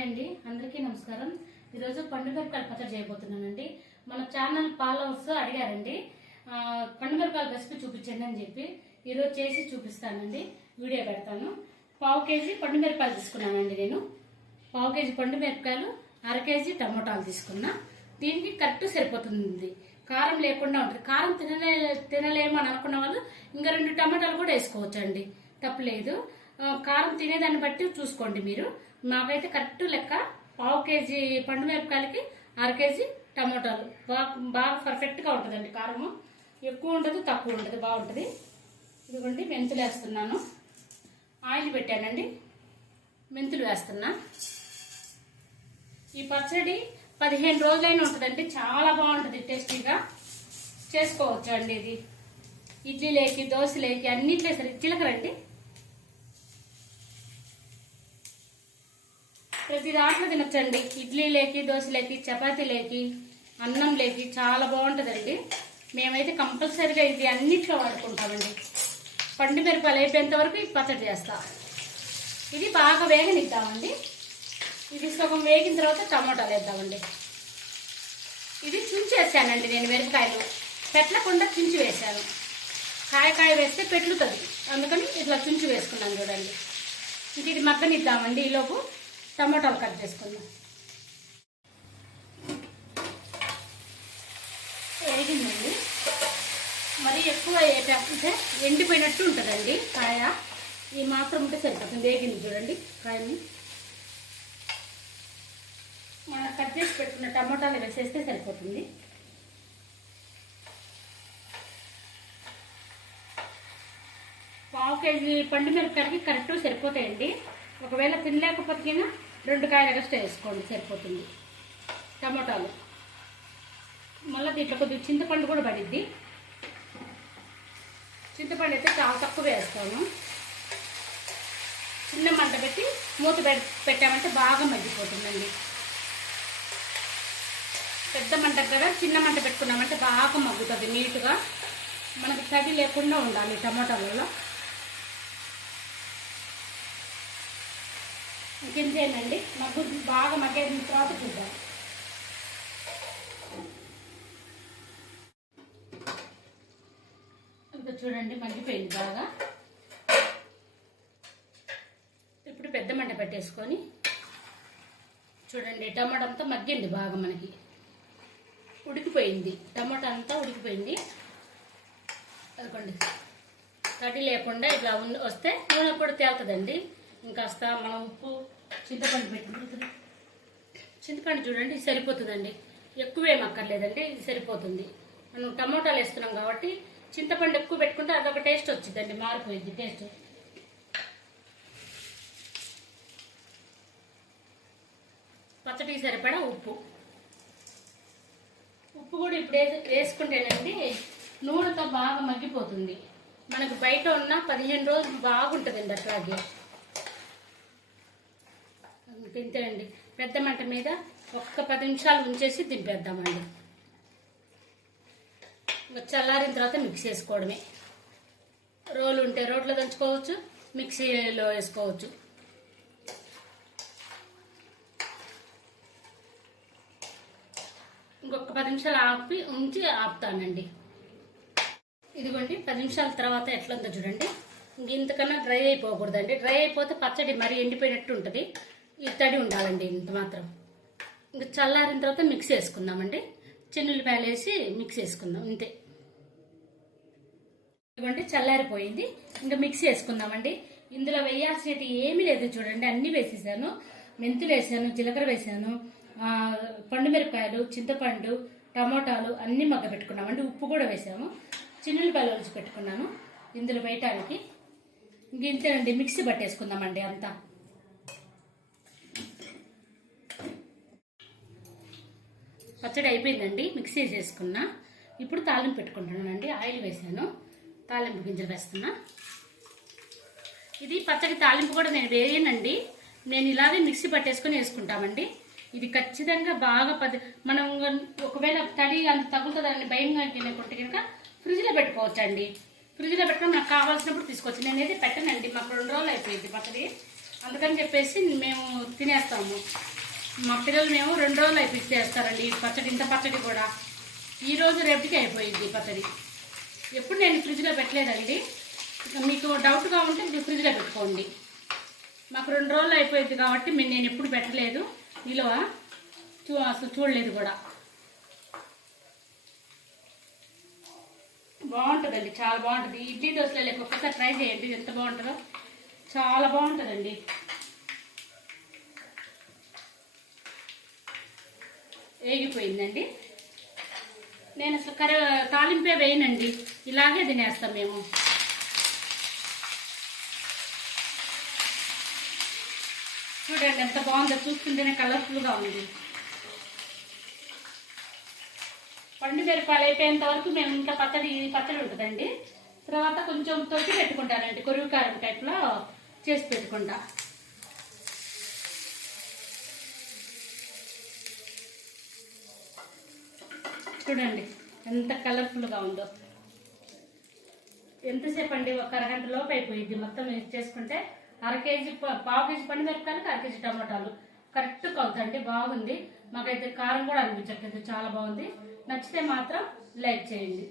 Hi అండి, అందరికీ నమస్కారం. ఈరోజు పండుమిరపకాయల పచ్చడి చేయబోతున్నానండి. మన ఛానల్ ఫాలోవర్స్ అడిగారండి పండుమిరపకాయల రెసిపీ చూపించండి అని చెప్పి ఈరోజు చేసి చూపిస్తానండి. వీడియో పెడతాను. పావు కేజీ పండుమిరపకాయలు తీసుకున్నానండి. నేను పావు కేజీ పండుమిరపకాయలు, అర కేజీ టమోటాలు తీసుకున్నా. దీనికి కరెక్ట్ సరిపోతుంది. కారం లేకుండా ఉంటుంది. కారం తినలేము అని అనుకున్న వాళ్ళు ఇంకా 2 టమాటాలు కూడా వేసుకోవచ్చండి, తప్పలేదు. కారం తినేదాన్ని బట్టి చూసుకోండి మీరు. మాకైతే కరెక్ట్ లెక్క పావు కేజీ పండుమిరపకాయలకి అర కేజీ టమోటాలు బాగా పర్ఫెక్ట్గా ఉంటుందండి. కారము ఎక్కువ ఉండదు, తక్కువ ఉండదు, బాగుంటుంది. ఇదిగోండి మెంతులు వేస్తున్నాను. ఆయిల్ పెట్టానండి, మెంతులు వేస్తున్నా. ఈ పచ్చడి 15 రోజులైనా ఉంటుందండి. చాలా బాగుంటుంది, టేస్టీగా చేసుకోవచ్చు అండి. ఇది ఇడ్లీలోకి, దోశలోకి అన్నింటిలో సరే. జీలకర్రండి ప్రతి దాంట్లో తినొచ్చండి. ఇడ్లీలోకి, దోశలోకి, చపాతీలోకి, అన్నంలోకి చాలా బాగుంటుందండి. మేమైతే కంపల్సరీగా ఇది అన్నిట్లో వాడుకుంటామండి. పండుమిరపకాయలు అయిపోయేంత వరకు ఈ పచ్చడి చేస్తా. ఇది బాగా వేగనిద్దామండి. ఇది సగం వేగిన తర్వాత టమోటాలు వేద్దామండి. ఇది చుంచి వేసానండి నేను. మిరపకాయలు పెట్టకుండా చుంచి వేసాను. కాయ వేస్తే పెట్లుతుంది, అందుకని ఇట్లా చుంచి వేసుకున్నాను చూడండి. ఇంక ఇది మగ్గనిద్దామండి. ఈలోపు టమాటాలు కట్ చేసుకుందాం. వేగిందండి. మరీ ఎక్కువ వేయకపోతే ఎండిపోయినట్టు ఉంటుందండి కాయ. ఈ మాత్రం ఉంటే సరిపోతుంది. వేగింది చూడండి కాయని. మనం కట్ చేసి పెట్టుకున్న టమాటాలు వేసేస్తే సరిపోతుంది. పావు కేజీ పండుమిరపకాయలకి కరెక్ట్ సరిపోతాయండి. ఒకవేళ తినలేకపోతే 2 కాయలు ఎక్స్ట్రా వేసుకోండి, సరిపోతుంది. టమోటాలు మళ్ళీ దీంట్లో కొద్దిగా చింతపండు కూడా పడిద్ది. చింతపండు అయితే చాలా తక్కువ వేస్తాను. చిన్న మంట పెట్టి మూత పెట్టామంటే బాగా మగ్గిపోతుందండి. పెద్ద మంట కదా, చిన్న మంట పెట్టుకున్నామంటే బాగా మగ్గుతుంది నీట్గా. మనకు తడి లేకుండా ఉండాలి టమోటాలలో. ఇంకేంటండి, మగ్గు బాగా మగ్గిన తర్వాత చూద్దాం. ఇంకా చూడండి మగ్గిపోయింది బాగా. ఇప్పుడు పెద్ద మంట పెట్టేసుకొని చూడండి, టమాటా అంతా మగ్గింది బాగా, మనకి ఉడికిపోయింది. టమాటా అంతా ఉడికిపోయింది. అదిగోండి తడి లేకుండా ఇట్లా వస్తే నూనె కూడా తేలుతుందండి. ఇంకాస్త మనం ఉప్పు, చింతపండు పెట్టుకుంటుంది. చింతపండు చూడండి సరిపోతుందండి, ఎక్కువేం అక్కర్లేదండి. ఇది సరిపోతుంది. మనం టమోటాలు వేస్తున్నాం కాబట్టి చింతపండు ఎక్కువ పెట్టుకుంటే అదొక టేస్ట్ వచ్చిందండి, మారిపోయింది టేస్ట్. పచ్చడికి సరిపడా ఉప్పు కూడా ఇప్పుడు వేసుకుంటేనండి నూనెతో బాగా మగ్గిపోతుంది. మనకు బయట ఉన్న 15 రోజులు బాగుంటుందండి అట్లాగే. తింటే అండి పెద్ద మంట మీద ఒక్క 10 నిమిషాలు ఉంచేసి దింపేద్దామండి. ఇంకా చల్లారిన తర్వాత మిక్స్ చేసుకోవడమే. రోలు ఉంటే రోట్లో దంచుకోవచ్చు, మిక్సీలో వేసుకోవచ్చు. ఇంకొక 10 నిమిషాలు ఉంచి ఆపుతానండి. ఇదిగోండి 10 నిమిషాల తర్వాత ఎట్లా ఉందో చూడండి. ఇంతకన్నా డ్రై అయిపోకూడదండి. డ్రై అయిపోతే పచ్చడి మరీ ఎండిపోయినట్టు ఉంటుంది. ఈ తడి ఉండాలండి ఇంత మాత్రం. ఇంకా చల్లారిన తర్వాత మిక్స్ వేసుకుందామండి. చిన్నుల్లిపాయలు వేసి మిక్స్ వేసుకుందాం, అంతే. ఇదిగోండి చల్లారిపోయింది. ఇంకా మిక్స్ వేసుకుందామండి. ఇందులో వేయాల్సినవి ఏమీ లేదు చూడండి, అన్నీ వేసేసాను. మెంతులు వేసాను, జీలకర్ర వేసాను, పండుమిరపకాయలు, చింతపండు, టమోటాలు అన్నీ మగ్గ పెట్టుకున్నామండి. ఉప్పు కూడా వేసాము. చిన్నుల్లిపాయలు ఒలిచి పెట్టుకున్నాను ఇందులో వేయటానికి. ఇంక ఇంతేనండి, మిక్సీ పట్టేసుకుందామండి అంతా. పచ్చడి అయిపోయిందండి, మిక్సీ చేసుకున్నా. ఇప్పుడు తాలింపు పెట్టుకుంటున్నానండి. ఆయిల్ వేసాను, తాలింపు గింజలు వేస్తున్నా. ఇది పచ్చడి తాలింపు కూడా నేను వేయనండి, నేను ఇలాగే మిక్సీ పట్టేసుకొని వేసుకుంటామండి. ఇది ఖచ్చితంగా బాగా మనం ఒకవేళ తడి అంత తగులుతుందని భయంగా తినకుంటే కనుక ఫ్రిడ్జ్లో పెట్టుకోవచ్చండి. ఫ్రిడ్జ్లో పెట్టుకొని నాకు కావాల్సినప్పుడు తీసుకోవచ్చు. నేనైతే పెట్టనండి, మాకు 2 రోజులు అయిపోయింది పచ్చడి. అందుకని చెప్పేసి మేము తినేస్తాము. మా పిల్లలు మేము 2 రోజులు అయిపోయి చేస్తారండి ఈ పచ్చడి. ఇంత పచ్చడి కూడా ఈరోజు రేపటికి అయిపోయింది పచ్చడి. ఎప్పుడు నేను ఫ్రిడ్జ్లో పెట్టలేదండి. మీకు డౌట్గా ఉంటే మీరు ఫ్రిడ్జ్లో పెట్టుకోండి. మాకు 2 రోజులు అయిపోయింది కాబట్టి నేను ఎప్పుడు పెట్టలేదు నిలువ, అసలు చూడలేదు కూడా. బాగుంటుందండి, చాలా బాగుంటుంది. ఇడ్లీ దోశలు ఒక్కసారి ట్రై చేయండి, ఎంత బాగుంటుందో. చాలా బాగుంటుందండి. వేగిపోయిందండి. నేను అసలు తాలింపే వేయనండి, ఇలాగే తినేస్తాం మేము. చూడండి ఎంత బాగుందో, చూస్తుంటేనే కలర్ఫుల్గా ఉంది. పండు మిరపకాయలు అయిపోయేంత వరకు మేము ఇంకా పచ్చడి ఉంటుందండి. తర్వాత కొంచెం తొక్కి పెట్టుకుంటానండి, కొరువుకారం టైప్లో చేసి పెట్టుకుంటా. చూడండి ఎంత కలర్ఫుల్గా ఉందో. ఎంతసేపు అండి, ఒక అరగంట లోపు అయిపోయింది మొత్తం చేసుకుంటే. పావు కేజీ పండు మిరపకాయలకు 1 కేజీ టమాటాలు కరెక్ట్ అవుతండి. బాగుంది. మాకైతే కారం కూడా అనిపించట్లేదు, చాలా బాగుంది. నచ్చితే మాత్రం లైక్ చేయండి.